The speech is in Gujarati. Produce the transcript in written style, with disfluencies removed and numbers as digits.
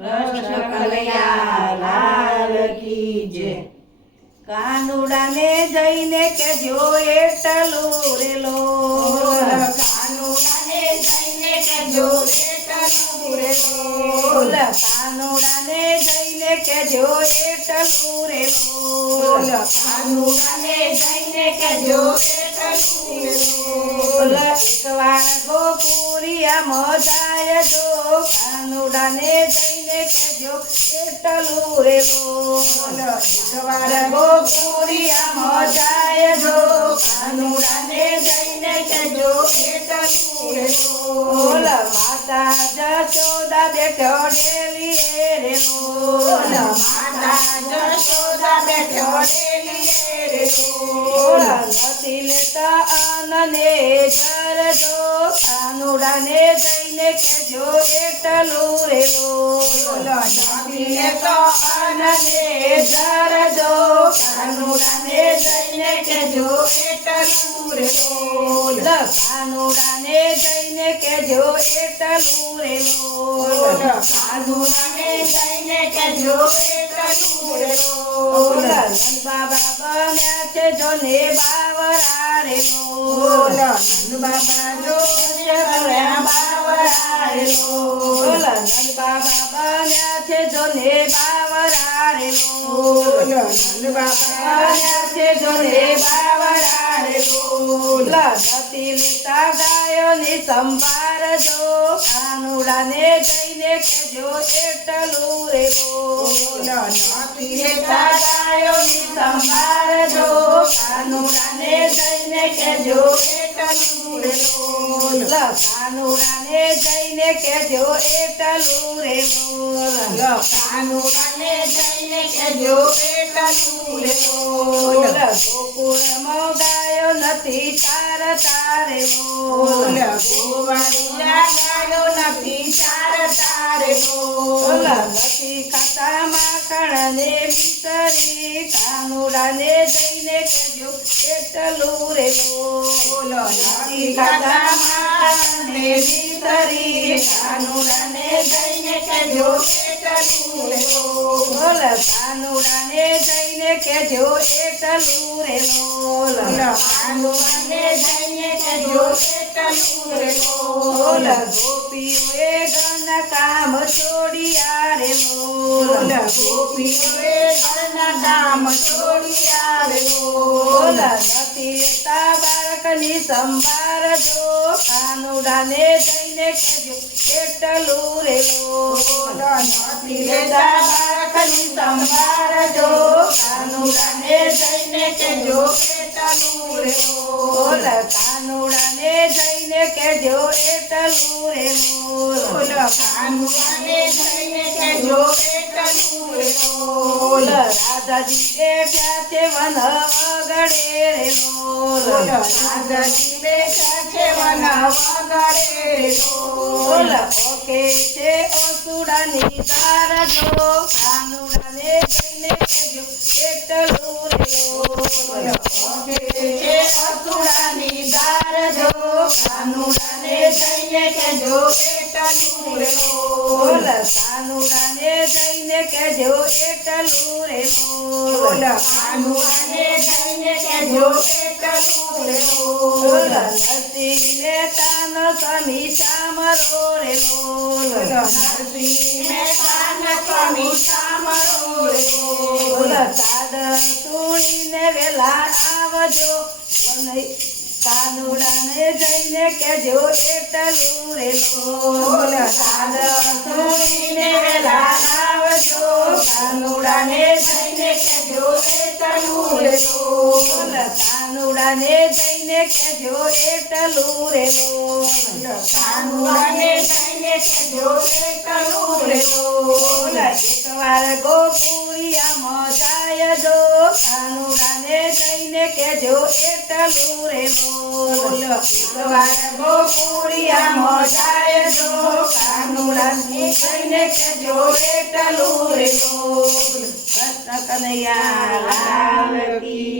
કૃષ્ણ કનૈયા લાલ કી જય। કાનુડાને જઈને કેજો એટલું રે લોલ, કાનુડાને જઈને કેજો એટલું રે લોલ, કાનુડાને જઈને કેજો એટલું રે લોલ, કાનુડાને જઈને કેજો એટલું રે લોલ। એકવાર ગોકુળિયામાં જાય જો, કાનુડાને જઈને કેજો એટલું રે લોલ, એકવાર ગોકુળિયામાં જાય જો, કાનુડાને જઈને કેજો એટલું રે લોલ। માતા જશોદા બેઠો ડેલીએ રે લોલ, માતા જશોદા બેઠો ડેલીએ રે લોલ। નથી લેતા આનને જરજો, કાનુડાને જઈને કેજો એટલું રે લોલ, નથી લેતો આનને જરજો, કાનુડાને જઈને કેજો એટલું રે લોલ, કાનુડાને જઈને કેજો એટલું રે લોલ, કાનુડાને જઈને કેજો એટલું રે લોલ। નંદ બાબા બન્યા છે જોને બાવરા રે લોલ, નંદ બાબા જો બાવરા રે લોલ, નંદ બાબા બન્યા છે જોને બાવરા રે લોલ, નંદ બાબા બન્યા છે જોને બાવરા રે લોલ। નથી લેતા ગાયોની સંભાર જો, કાનુડાને જઈને કેજો એટલું રે લોલ, નથી લેતા ગાયોની સંભાળ જો, કાનુડાને જઈને કેજો એટલું રે લોલ, કાનુડાને જઈને કેજો એટલું રે લોલ, કાનુડાને જઈને કેજો એટલું રે લોલ। ગોકુળમાં ગાયો નથી ચારતા રે લોલ, ગોવાળિયા ગાયો નથી ચારતા રે લોલ। નથી ખાતા માખણ ને મિસરી, કાનુડાને જઈને કેજો એટલું રે લોલ, નથી ખાતા માખણ ને મિસરી, કાનુડાને જઈને કેજો એટલું રે લોલ, કાનુડાને જઈને કેજો એટલું રે લોલ, કાનુડાને જઈને કેજો એટલું રે લોલ। ગોપીઓએ ઘરના કામ છોડ્યા રે લોલ, ગોપીઓએ ઘરના કામ છોડ્યા રે લોલ। નથી લેતા બાળકની સંભાર જો, કાનુડાને જઈને કેજો એટલું રે લોલ, નથી લેતા બાળકની સંભાળ જો, કાનુડાને જઈને કેજો એટલું રે લોલ, કાનુડાને જઈને કેજો એટલું રે લોલ, કાનુડાને જઈને કેજો એટલું રે લોલ। રાધાજી બેઠા છે વન વગડે રે લોલ, રાધાજી બેઠા છે વન વગડે રે લોલ। ઓકે છે ઓસુડાની તાર જો, કાનુડાને જઈને કેજો એટલું રે લોલ, છે અસુરાની દાર જો, કાનુડાને જઈને કેજો એટલું રે લોલ, કાનુડાને જઈને કેજો એટલું રે લોલ, કાનુડાને જઈને કેજો એટલું રે લોલ। નરસિંહ મહેતાનો સ્વામી સામરો રે લોલ, નરસિંહ મહેતાના સ્વામી સામરો રે લોલ। સાદર સુણીને વેલા આવજો, કાનુડાને જઈને કેજો એટલું રે લોલ, સાદર સુણીને વેલા આવજો, કાનુડાને જઈને કેજો એટલું રે લોલ, કાનુડાને જઈને કેજો એટલું રે લોલ, કાનુડાને જઈને કેજો એટલું રે લોલ। એકવાર ગોકુળિયામાં જાય જો, કાનુડાને જઈને કેજો એટલું રે લોલ, એકવાર ગોકુળિયામાં જાય જો, કાનુડાને જઈને કેજો એટલું રે લોલ। કૃષ્ણ કનૈયા લાલ કી